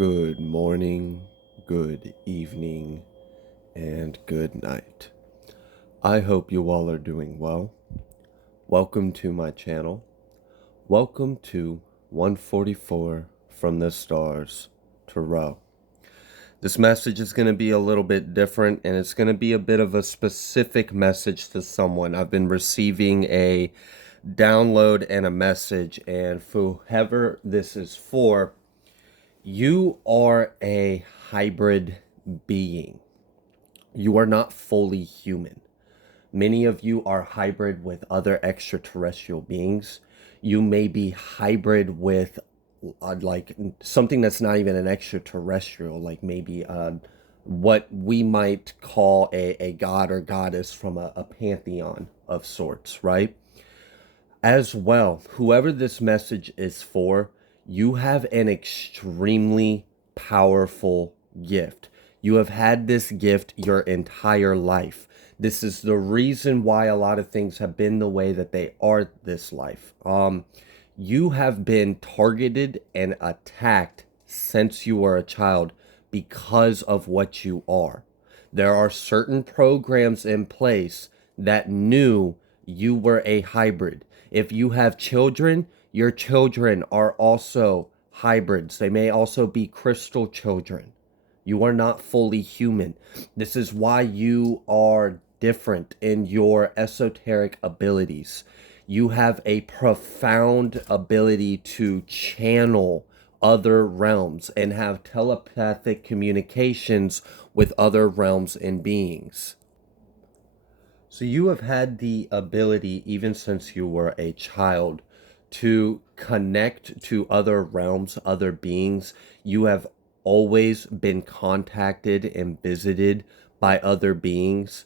Good morning, good evening, and good night. I hope you all are doing well. Welcome to my channel. Welcome to 144 from the stars to row. This message is going to be a little bit different, and it's going to be a bit of a specific message to someone. I've been receiving a download and a message, and for whoever this is for, you are a hybrid being. You are not fully human. Many of you are hybrid with other extraterrestrial beings. You may be hybrid with like something that's not even an extraterrestrial, like maybe what we might call a god or goddess from a pantheon of sorts, right? As well, whoever this message is for, you have an extremely powerful gift. You have had this gift your entire life. This is the reason why a lot of things have been the way that they are this life. You have been targeted and attacked since you were a child because of what you are. There are certain programs in place that knew you were a hybrid. If you have children, your children are also hybrids. They may also be crystal children. You are not fully human. This is why you are different in your esoteric abilities. You have a profound ability to channel other realms and have telepathic communications with other realms and beings. So you have had the ability, even since you were a child, to connect to other realms, other beings. You have always been contacted and visited by other beings.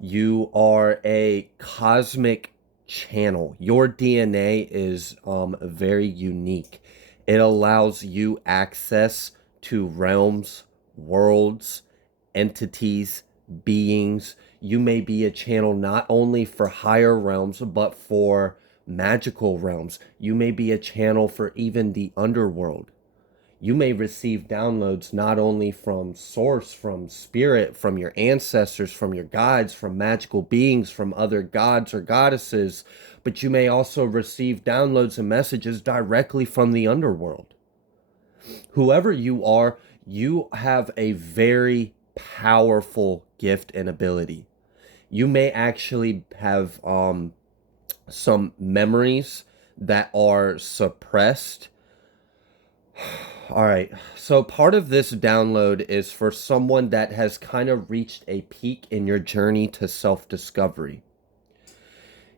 You are a cosmic channel. Your DNA is very unique. It allows you access to realms, worlds, entities, beings. You may be a channel not only for higher realms, but for magical realms. You may be a channel for even the underworld. You may receive downloads not only from source, from spirit, from your ancestors, from your guides, from magical beings, from other gods or goddesses, but you may also receive downloads and messages directly from the underworld. Whoever you are, you have a very powerful gift and ability. You may actually have some memories that are suppressed. All right, so part of this download is for someone that has kind of reached a peak in your journey to self-discovery.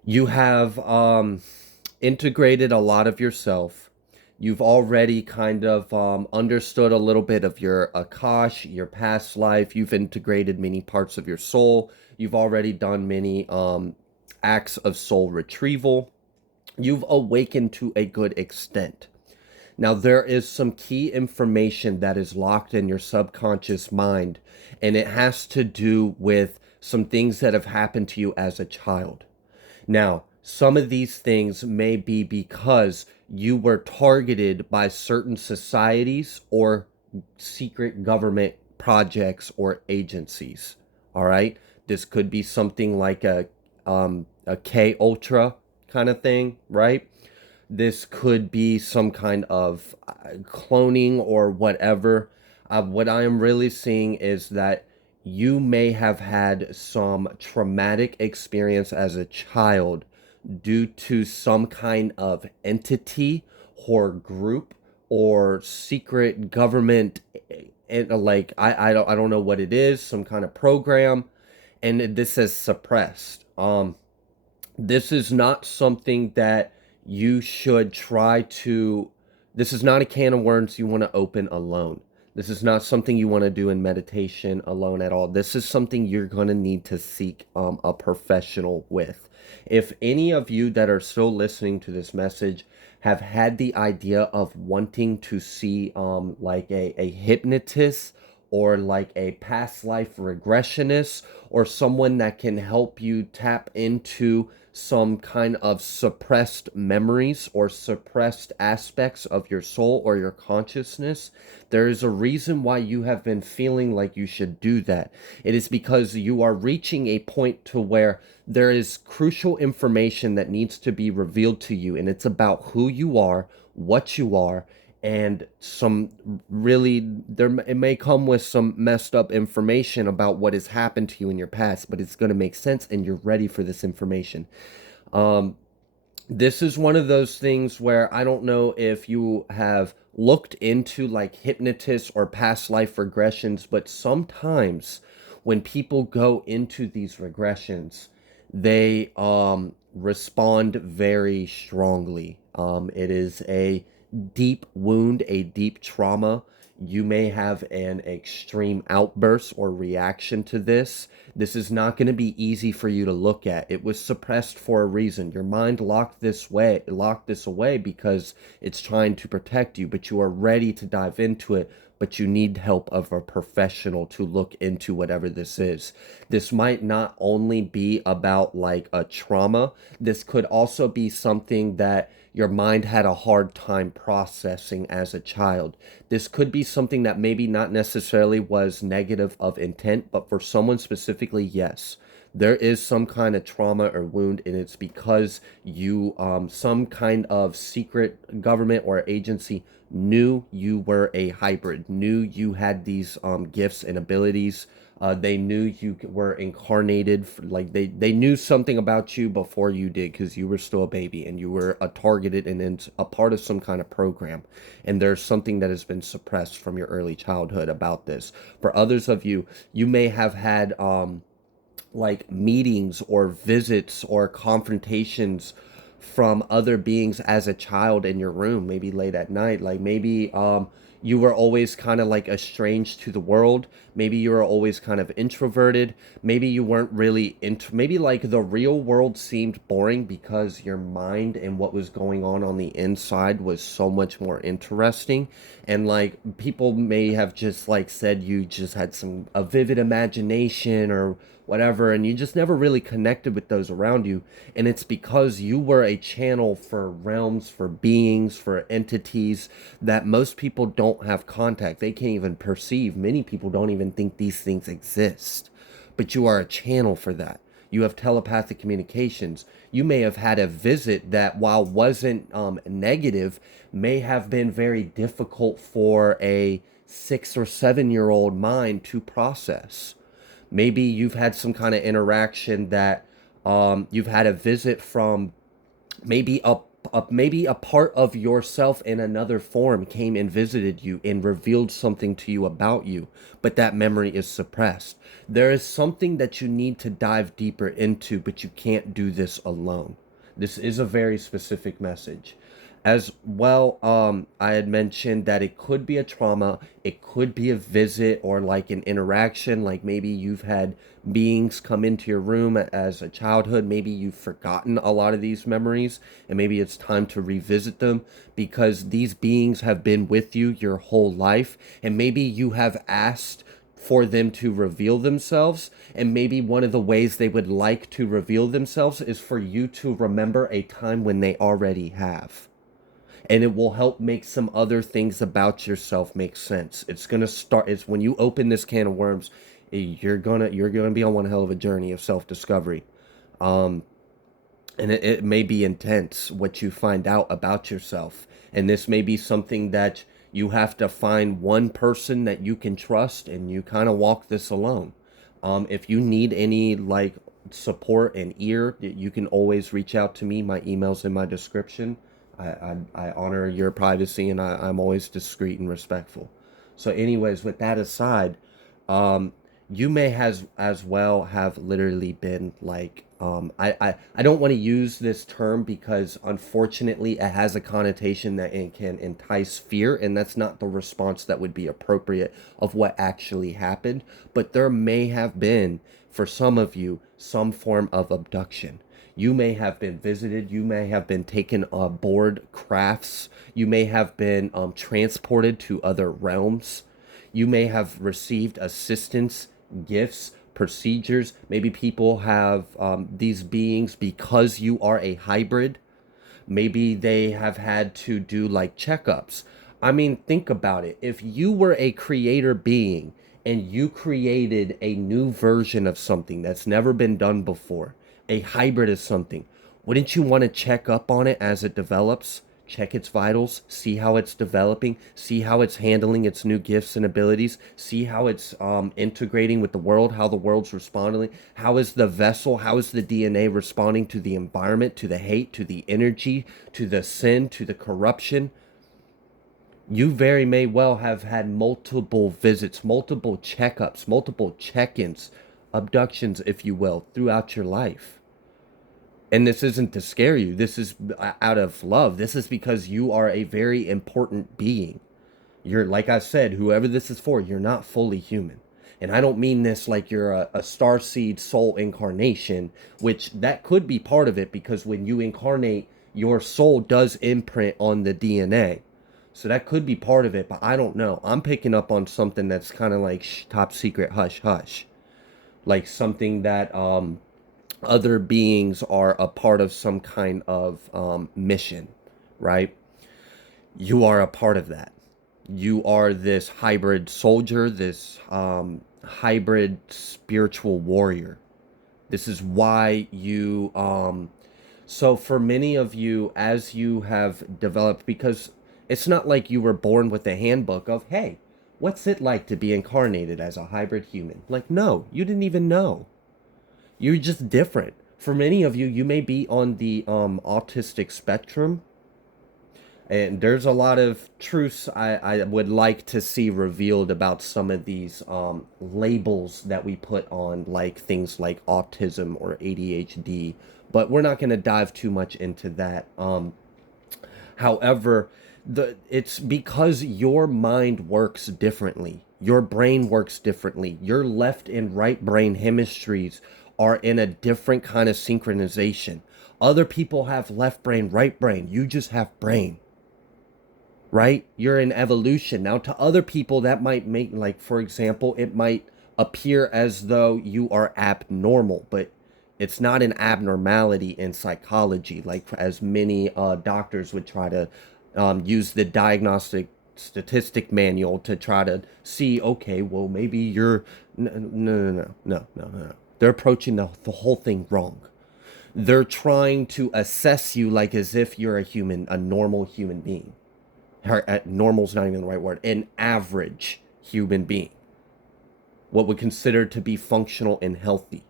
You have integrated a lot of yourself. You've already kind of understood a little bit of your Akash, your past life. You've integrated many parts of your soul. You've already done many acts of soul retrieval. You've awakened to a good extent. Now, there is some key information that is locked in your subconscious mind, and it has to do with some things that have happened to you as a child. Now, some of these things may be because you were targeted by certain societies or secret government projects or agencies. All right. This could be something like a K Ultra kind of thing, right? This could be some kind of cloning or whatever. What I am really seeing is that you may have had some traumatic experience as a child due to some kind of entity or group or secret government, and like I don't know what it is, some kind of program, and this is suppressed. This is not something that you should try to, this is not a can of worms you want to open alone. This is not something you want to do in meditation alone at all. This is something you're going to need to seek a professional with. If any of you that are still listening to this message have had the idea of wanting to see like a hypnotist or like a past life regressionist or someone that can help you tap into some kind of suppressed memories or suppressed aspects of your soul or your consciousness, there is a reason why you have been feeling like you should do that. It is because you are reaching a point to where there is crucial information that needs to be revealed to you, and it's about who you are, what you are, and some really there it may come with some messed up information about what has happened to you in your past, but it's going to make sense and you're ready for this information. This is one of those things where I don't know if you have looked into like hypnotists or past life regressions, but sometimes when people go into these regressions, they respond very strongly. It is a deep wound, a deep trauma. You may have an extreme outburst or reaction to this. This is not going to be easy for you to look at. It was suppressed for a reason. Your mind locked this away because it's trying to protect you, but you are ready to dive into it, but you need help of a professional to look into whatever this is. This might not only be about like a trauma. This could also be something that your mind had a hard time processing as a child. This could be something that maybe not necessarily was negative of intent, but for someone specifically, yes. There is some kind of trauma or wound, and it's because you, some kind of secret government or agency knew you were a hybrid, knew you had these gifts and abilities. They knew you were incarnated, like they knew something about you before you did because you were still a baby and you were a targeted and a part of some kind of program. And there's something that has been suppressed from your early childhood about this. For others of you, you may have had like meetings or visits or confrontations from other beings as a child in your room, maybe late at night. Like maybe you were always kind of like estranged to the world. Maybe you were always kind of introverted. Maybe you weren't really into, maybe like the real world seemed boring because your mind and what was going on the inside was so much more interesting. And like people may have just like said you just had a vivid imagination or whatever, and you just never really connected with those around you. And it's because you were a channel for realms, for beings, for entities that most people don't have contact. They can't even perceive. Many people don't even think these things exist. But you are a channel for that. You have telepathic communications. You may have had a visit that, while wasn't negative, may have been very difficult for a 6 or 7 year old mind to process. Maybe you've had some kind of interaction that you've had a visit from maybe maybe a part of yourself in another form came and visited you and revealed something to you about you, but that memory is suppressed. There is something that you need to dive deeper into, but you can't do this alone. This is a very specific message. As well, I had mentioned that it could be a trauma, it could be a visit or like an interaction, like maybe you've had beings come into your room as a childhood, maybe you've forgotten a lot of these memories, and maybe it's time to revisit them because these beings have been with you your whole life, and maybe you have asked for them to reveal themselves. And maybe one of the ways they would like to reveal themselves is for you to remember a time when they already have, and it will help make some other things about yourself make sense. It's gonna start. It's when you open this can of worms, you're gonna be on one hell of a journey of self discovery, and it may be intense what you find out about yourself. And this may be something that you have to find one person that you can trust, and you kind of walk this alone. If you need any like support and ear, you can always reach out to me. My email's in my description. I honor your privacy, and I'm always discreet and respectful. So anyways, with that aside, you may as well have literally been like, I don't want to use this term because unfortunately it has a connotation that it can entice fear, and that's not the response that would be appropriate of what actually happened. But there may have been, for some of you, some form of abduction. You may have been visited. You may have been taken aboard crafts. You may have been transported to other realms. You may have received assistance, gifts, procedures. Maybe people have these beings because you are a hybrid. Maybe they have had to do like checkups. I mean, think about it. If you were a creator being and you created a new version of something that's never been done before, a hybrid of something, wouldn't you want to check up on it as it develops? Check its vitals, see how it's developing, see how it's handling its new gifts and abilities, see how it's integrating with the world, how the world's responding, how is the vessel, how is the DNA responding to the environment, to the hate, to the energy, to the sin, to the corruption. You very may well have had multiple visits, multiple checkups, multiple check-ins, abductions, if you will, throughout your life. And this isn't to scare you. This is out of love. This is because you are a very important being. You're, like I said, whoever this is for, you're not fully human. And I don't mean this like you're a starseed soul incarnation, which that could be part of it, because when you incarnate, your soul does imprint on the DNA. So that could be part of it, but I don't know. I'm picking up on something that's kind of like top secret, hush, hush. Like something that other beings are a part of some kind of mission, right? You are a part of that. You are this hybrid soldier, this hybrid spiritual warrior. This is why you, so for many of you, as you have developed, because it's not like you were born with a handbook of, hey, what's it like to be incarnated as a hybrid human? Like, no, you didn't even know. You're just different. For many of you, you may be on the autistic spectrum. And there's a lot of truths I would like to see revealed about some of these labels that we put on, like things like autism or ADHD. But we're not going to dive too much into that. However, it's because your mind works differently. Your brain works differently. Your left and right brain hemispheres are in a different kind of synchronization. Other people have left brain, right brain. You just have brain, right? You're in evolution. Now, to other people, that might make, like, for example, it might appear as though you are abnormal, but it's not an abnormality in psychology, like as many doctors would try to use the diagnostic statistic manual to try to see, okay, well, maybe you're, no. They're approaching the whole thing wrong. They're trying to assess you like as if you're a human, a normal human being. Normal's not even the right word. An average human being. What would consider to be functional and healthy.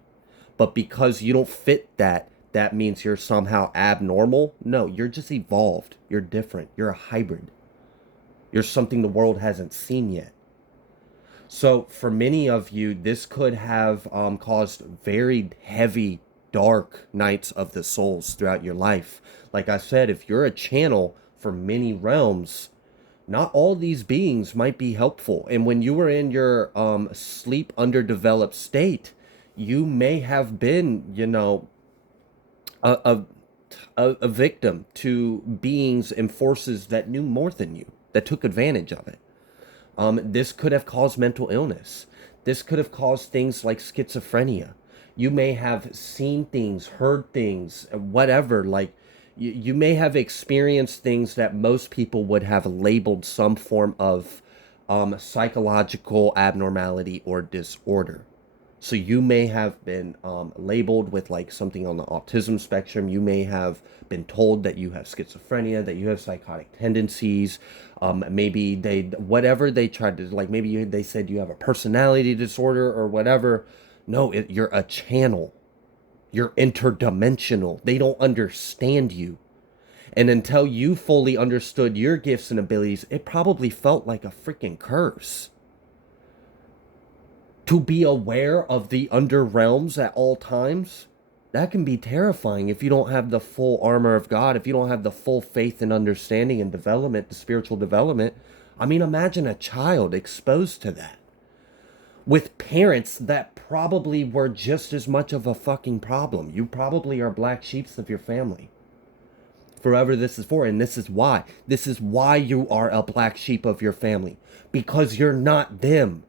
But because you don't fit that, that means you're somehow abnormal. No, you're just evolved. You're different. You're a hybrid. You're something the world hasn't seen yet. So for many of you, this could have caused very heavy, dark nights of the souls throughout your life. Like I said, if you're a channel for many realms, not all these beings might be helpful. And when you were in your sleep underdeveloped state, you may have been, you know, a victim to beings and forces that knew more than you, that took advantage of it. This could have caused mental illness. This could have caused things like schizophrenia. You may have seen things, heard things, whatever. Like you may have experienced things that most people would have labeled some form of psychological abnormality or disorder. So you may have been labeled with like something on the autism spectrum. You may have been told that you have schizophrenia, that you have psychotic tendencies. Maybe whatever they tried to, like maybe they said you have a personality disorder or whatever. No, you're a channel. You're interdimensional. They don't understand you. And until you fully understood your gifts and abilities, it probably felt like a freaking curse. To be aware of the under realms at all times, that can be terrifying if you don't have the full armor of God, if you don't have the full faith and understanding and development, the spiritual development. I mean, imagine a child exposed to that with parents that probably were just as much of a fucking problem. You probably are black sheeps of your family. Forever this is for, and this is why. This is why you are a black sheep of your family. Because you're not them.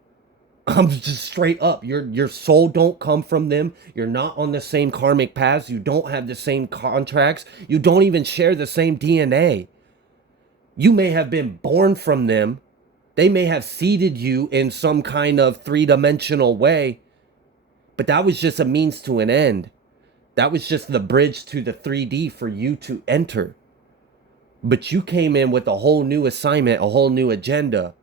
I'm just straight up. Your soul don't come from them. You're not on the same karmic paths. You don't have the same contracts. You don't even share the same DNA. You may have been born from them. They may have seeded you in some kind of three-dimensional way, but that was just a means to an end. That was just the bridge to the 3D for you to enter. But you came in with a whole new assignment, a whole new agenda.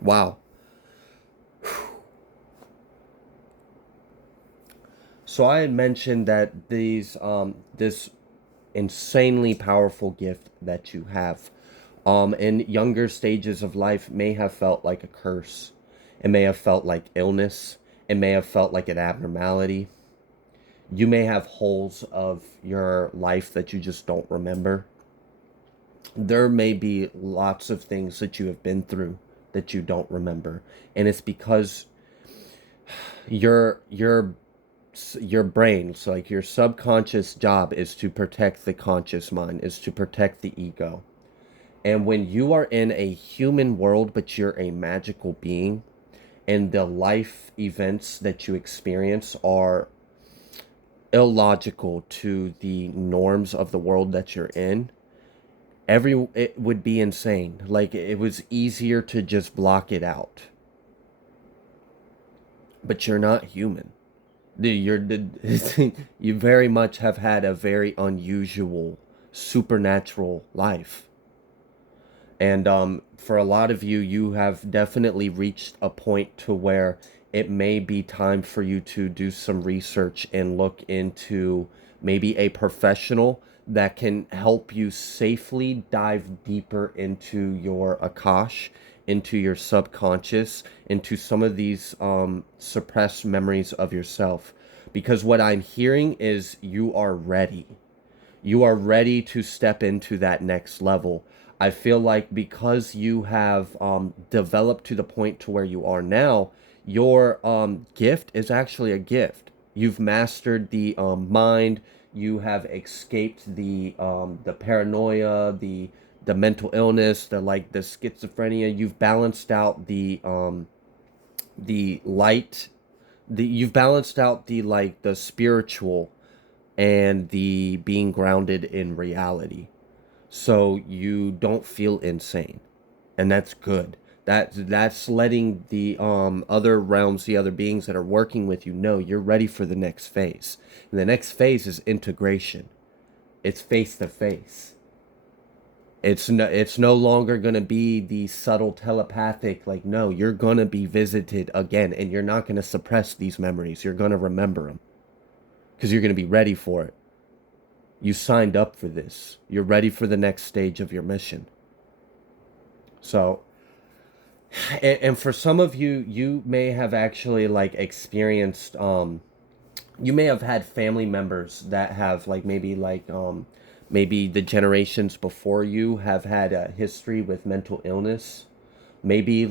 Wow. So I had mentioned that this insanely powerful gift that you have in younger stages of life may have felt like a curse. It may have felt like illness. It may have felt like an abnormality. You may have holes of your life that you just don't remember. There may be lots of things that you have been through that you don't remember. And it's because your your brain, so like your subconscious job is to protect the conscious mind, is to protect the ego. And when you are in a human world but you're a magical being, and the life events that you experience are illogical to the norms of the world that you're in, it would be insane. Like, it was easier to just block it out. But you're not human. You very much have had a very unusual supernatural life. And for a lot of you, you have definitely reached a point to where it may be time for you to do some research and look into maybe a professional that can help you safely dive deeper into your Akash, into your subconscious, into some of these suppressed memories of yourself. Because what I'm hearing is you are ready. You are ready to step into that next level. I feel like because you have developed to the point to where you are now, your gift is actually a gift. You've mastered the mind. You have escaped the paranoia, the mental illness, the schizophrenia. You've balanced out the light. You've balanced out the spiritual and the being grounded in reality, so you don't feel insane. And that's good. That's letting the other realms, the other beings that are working with you, know you're ready for the next phase. And the next phase is integration. It's face to face. It's no longer going to be the subtle telepathic, like, no, you're going to be visited again, and you're not going to suppress these memories. You're going to remember them because you're going to be ready for it. You signed up for this. You're ready for the next stage of your mission. So, and for some of you, you may have actually experienced, you may have had family members that have maybe the generations before you have had a history with mental illness. Maybe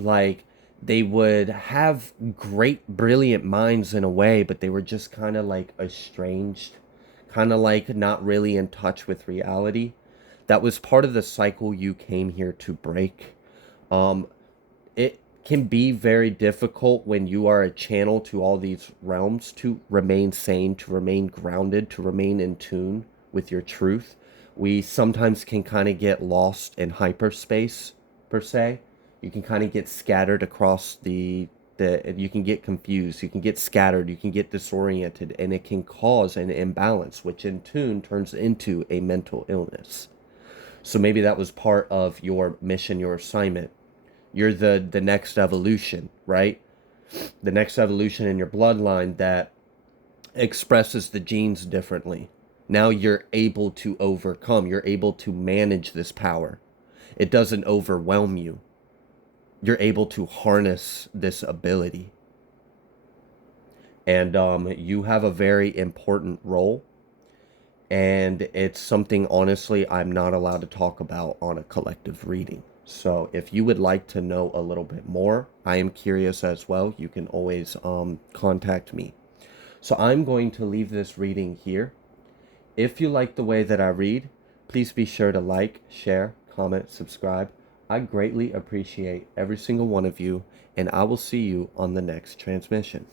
they would have great, brilliant minds in a way, but they were just kind of estranged, kind of not really in touch with reality. That was part of the cycle you came here to break. It can be very difficult when you are a channel to all these realms to remain sane, to remain grounded, to remain in tune with your truth. We sometimes can kind of get lost in hyperspace, per se. You can kind of get scattered across you can get confused, you can get scattered, you can get disoriented, and it can cause an imbalance, which in turn turns into a mental illness. So maybe that was part of your mission, your assignment. You're the next evolution, right? The next evolution in your bloodline that expresses the genes differently. Now you're able to overcome. You're able to manage this power. It doesn't overwhelm you. You're able to harness this ability. And you have a very important role. And it's something, honestly, I'm not allowed to talk about on a collective reading. So if you would like to know a little bit more, I am curious as well. You can always contact me. So I'm going to leave this reading here. If you like the way that I read, please be sure to like, share, comment, subscribe. I greatly appreciate every single one of you, and I will see you on the next transmission.